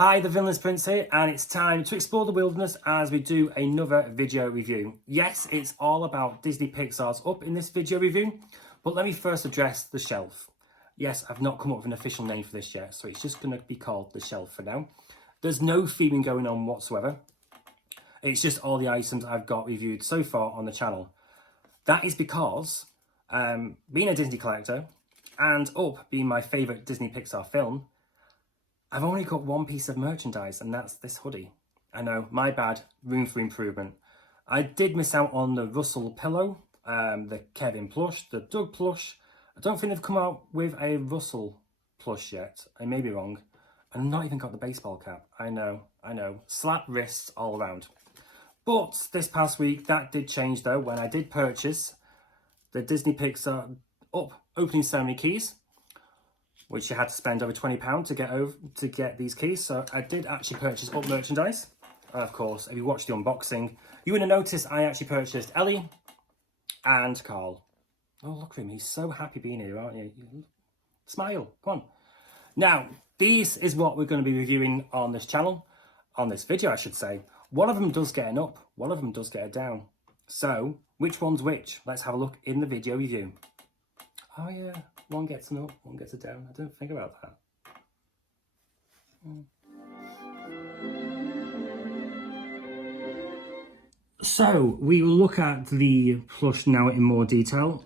Hi, the Villainous Prince here, and it's time to explore the wilderness as we do another video review. Yes, it's all about Disney Pixar's Up in this video review, but let me first address the shelf. Yes, I've not come up with an official name for this yet, so it's just going to be called the shelf for now. There's no theming going on whatsoever. It's just all the items I've got reviewed so far on the channel. That is because, being a Disney collector, and Up being my favourite Disney Pixar film, I've only got one piece of merchandise, and that's this hoodie. I know, my bad, room for improvement. I did miss out on the Russell pillow, the Kevin plush, the Doug plush. I don't think they've come out with a Russell plush yet. I may be wrong. I've not even got the baseball cap. I know. Slap wrists all around. But this past week, that did change though, when I did purchase the Disney Pixar Up opening ceremony keys, which you had to spend over £20 to get these keys. So I did actually purchase Up merchandise. Of course, if you watched the unboxing, you would have noticed I actually purchased Ellie and Carl. Oh, look at him. He's so happy being here, aren't you? Smile. Come on. Now, this is what we're going to be reviewing on this channel, on this video, I should say. One of them does get an up, one of them does get a down. So, which one's which? Let's have a look in the video review. Oh yeah, one gets an up, one gets a down. I didn't think about that. So, we will look at the plush now in more detail.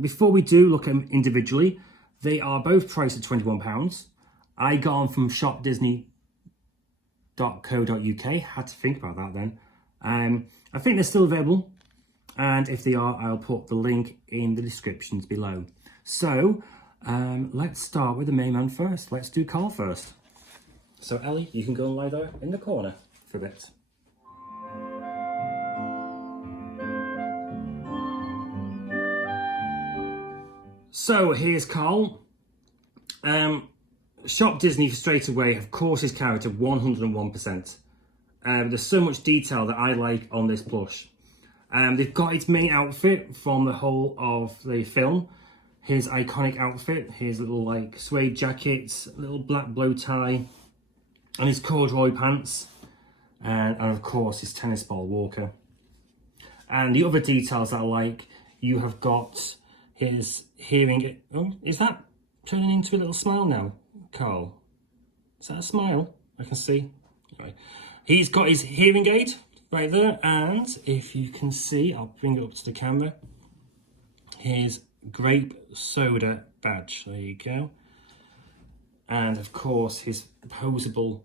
Before we do look at them individually, they are both priced at £21. I got them from shopdisney.co.uk. Had to think about that then. I think they're still available. And if they are, I'll put the link in the descriptions below. So, let's start with the main man first. Let's do Carl first. So, Ellie, you can go and lie there in the corner for a bit. So, here's Carl. Shop Disney straight away, of course, his character 101%. There's so much detail that I like on this plush. They've got his main outfit from the whole of the film. His iconic outfit, his little like suede jackets, little black bow tie, and his corduroy pants, and of course his tennis ball walker. And the other details that I like, you have got his hearing. Oh, is that turning into a little smile now, Carl? Is that a smile? I can see. Right. He's got his hearing aid right there, and if you can see, I'll bring it up to the camera, his grape soda badge, there you go. And of course his posable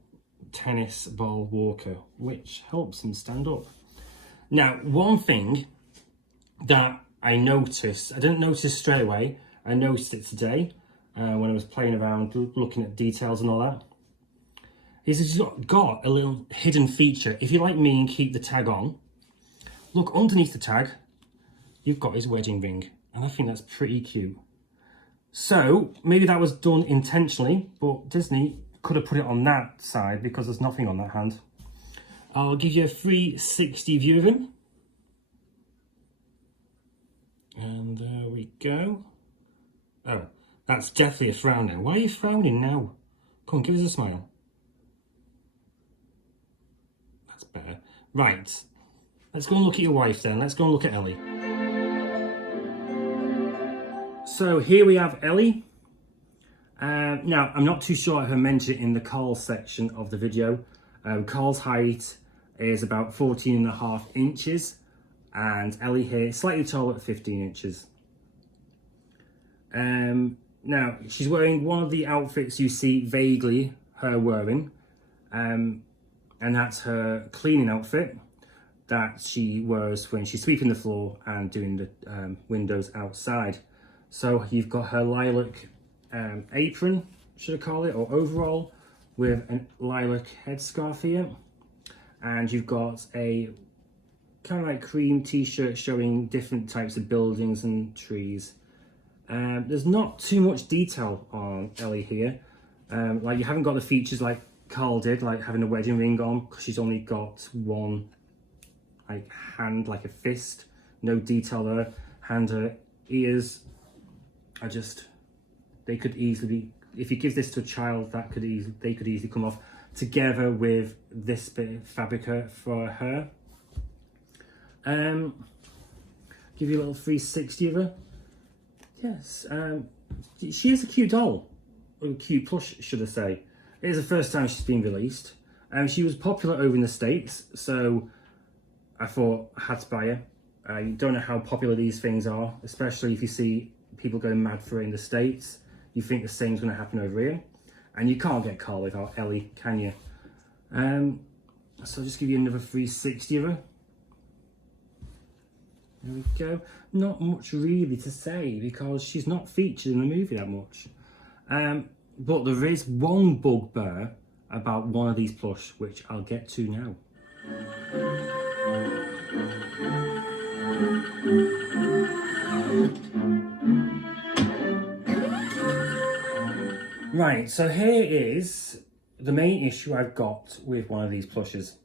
tennis ball walker, which helps him stand up. Now, one thing that I noticed, I didn't notice straight away, I noticed it today when I was playing around looking at details and all that, is it's got a little hidden feature. If you're like me and keep the tag on, look underneath the tag, you've got his wedding ring. And I think that's pretty cute. So maybe that was done intentionally, but Disney could have put it on that side because there's nothing on that hand. I'll give you a 360 view of him. And there we go. Oh, that's definitely a frown now. Why are you frowning now? Come on, give us a smile. Better. Right, let's go and look at your wife then. Let's go and look at Ellie. So here we have Ellie. Now, I'm not too sure I have mentioned in the Carl section of the video. Carl's height is about 14.5 inches, and Ellie here is slightly taller at 15 inches. Now, she's wearing one of the outfits you see vaguely her wearing. And that's her cleaning outfit that she wears when she's sweeping the floor and doing the windows outside. So you've got her lilac apron, should I call it, or overall, with a lilac headscarf here. And you've got a kind of like cream t-shirt showing different types of buildings and trees. There's not too much detail on Ellie here. Like, you haven't got the features like Carl did, like having a wedding ring on, because she's only got one like hand, like a fist. No detail there. Hand, her ears are just, they could easily be if you give this to a child, they could easily come off, together with this bit of fabric for her. Give you a little 360 of her. Yes, she is a cute doll, or a cute plush, should I say. It is the first time she's been released. She was popular over in the States, so I thought I had to buy her. You don't know how popular these things are, especially if you see people going mad for it in the States. You think the same's going to happen over here. And you can't get Carl without Ellie, can you? So I'll just give you another 360 of her. There we go. Not much really to say because she's not featured in the movie that much. But there is one bugbear about one of these plush, which I'll get to now. Right, so here is the main issue I've got with one of these plushes.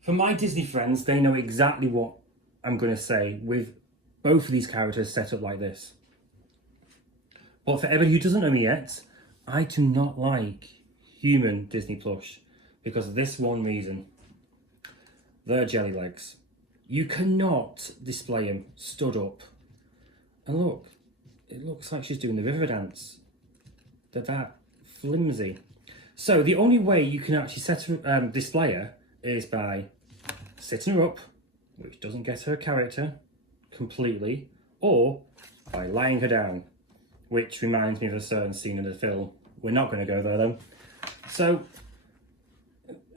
For my Disney friends, they know exactly what I'm going to say with both of these characters set up like this. But for everybody who doesn't know me yet, I do not like human Disney plush because of this one reason. They're jelly legs. You cannot display them stood up. And look, it looks like she's doing the river dance. They're that flimsy. So the only way you can actually display her is by sitting her up, which doesn't get her character completely, or by lying her down, which reminds me of a certain scene in the film. We're not going to go there though. So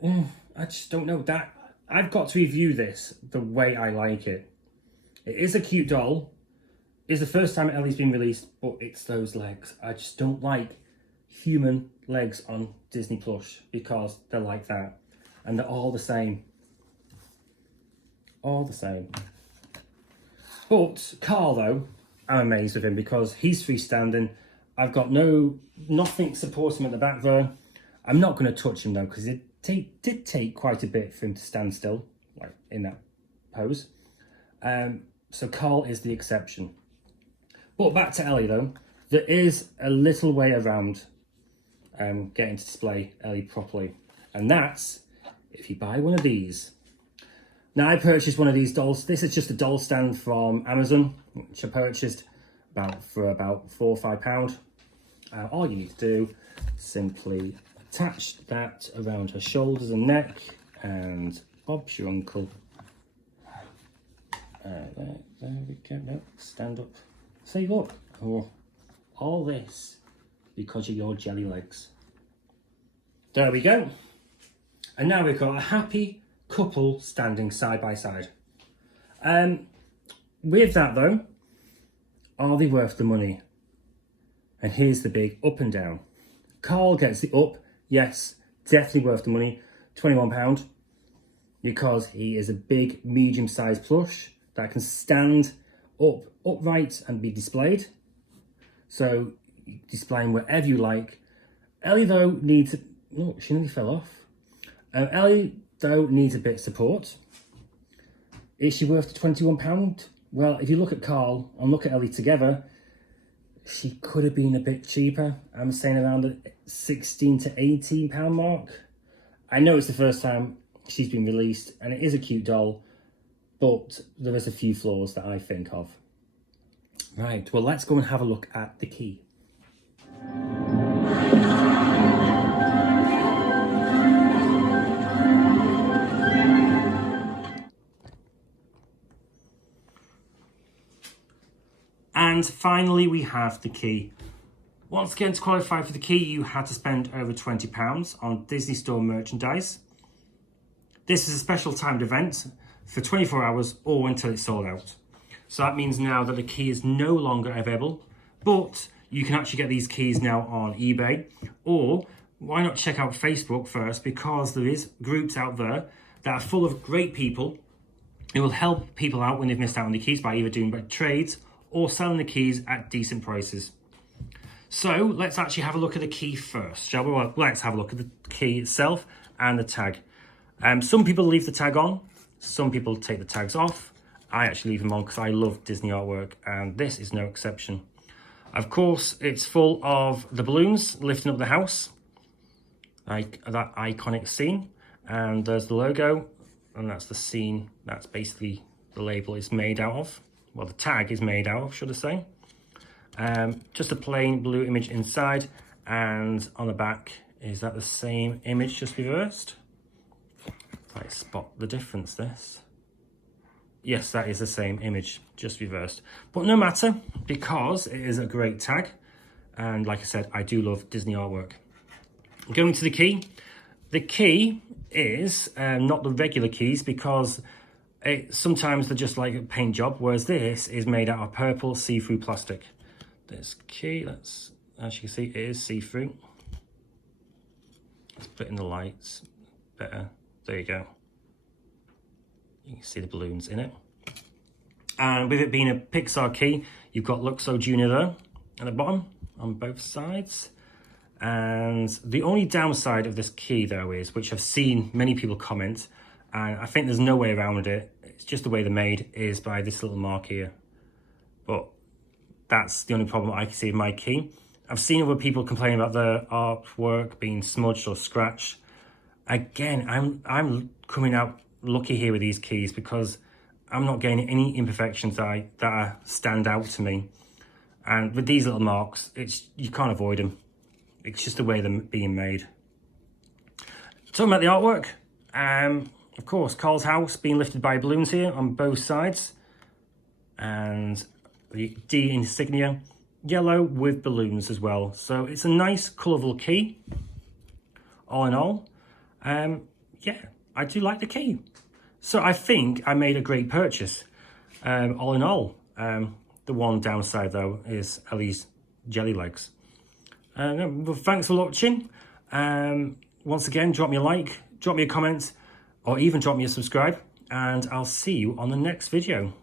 I just don't know that. I've got to review this the way I like it. It is a cute doll. It's the first time Ellie's been released, but it's those legs. I just don't like human legs on Disney plush because they're like that. And they're all the same. All the same. But Carl though, I'm amazed with him because he's freestanding. I've got nothing supporting him at the back there. I'm not going to touch him though because it did take quite a bit for him to stand still, like in that pose. So Carl is the exception. But back to Ellie though, there is a little way around getting to display Ellie properly, and that's if you buy one of these. Now I purchased one of these dolls. This is just a doll stand from Amazon, which I purchased for about £4 or £5. All you need to do is simply attach that around her shoulders and neck, and Bob's your uncle. There we go. No, stand up. Say, look. Oh, all this because of your jelly legs. There we go. And now we've got a happy couple standing side by side. With that though, are they worth the money? And here's the big up and down. Carl gets the up, yes, definitely worth the money, £21, because he is a big medium-sized plush that can stand upright and be displayed. So displaying wherever you like. Ellie though needs, look, she nearly fell off. Ellie though needs a bit of support. Is she worth the £21? Well, if you look at Carl and look at Ellie together, she could have been a bit cheaper. I'm saying around the £16 to £18 mark. I know it's the first time she's been released and it is a cute doll, but there is a few flaws that I think of. Right, well, let's go and have a look at the key. And finally, we have the key. Once again, to qualify for the key, you had to spend over £20 on Disney Store merchandise. This is a special timed event for 24 hours or until it's sold out. So that means now that the key is no longer available, but you can actually get these keys now on eBay, or why not check out Facebook first, because there is groups out there that are full of great people who will help people out when they've missed out on the keys by either doing trades or selling the keys at decent prices. So let's actually have a look at the key first, shall we? Well, let's have a look at the key itself and the tag. Some people leave the tag on, some people take the tags off. I actually leave them on because I love Disney artwork, and this is no exception. Of course, it's full of the balloons lifting up the house, like that iconic scene. And there's the logo, and that's the scene that's basically the label is made out of. Well, the tag is made out of, should I say. Just a plain blue image inside, and on the back, is that the same image just reversed? I spot the difference, this. Yes, that is the same image, just reversed. But no matter, because it is a great tag. And like I said, I do love Disney artwork. Going to the key. The key is not the regular keys, because sometimes they're just like a paint job, whereas this is made out of purple see-through plastic. This key, as you can see, it is see-through. Let's put in the lights better. There you go. You can see the balloons in it. And with it being a Pixar key, you've got Luxo Jr. there at the bottom on both sides. And the only downside of this key, though, is, which I've seen many people comment, and I think there's no way around it, it's just the way they're made, is by this little mark here. But that's the only problem I can see with my key. I've seen other people complain about the artwork being smudged or scratched. Again, I'm coming out lucky here with these keys, because I'm not getting any imperfections that stand out to me. And with these little marks, you can't avoid them. It's just the way they're being made. Talking about the artwork, of course, Carl's house being lifted by balloons here on both sides. And the D insignia, yellow with balloons as well. So it's a nice, colourful key, all in all. Yeah, I do like the key. So I think I made a great purchase, all in all. The one downside, though, is Ellie's jelly legs. Well, thanks for watching. Once again, drop me a like, drop me a comment, or even drop me a subscribe, and I'll see you on the next video.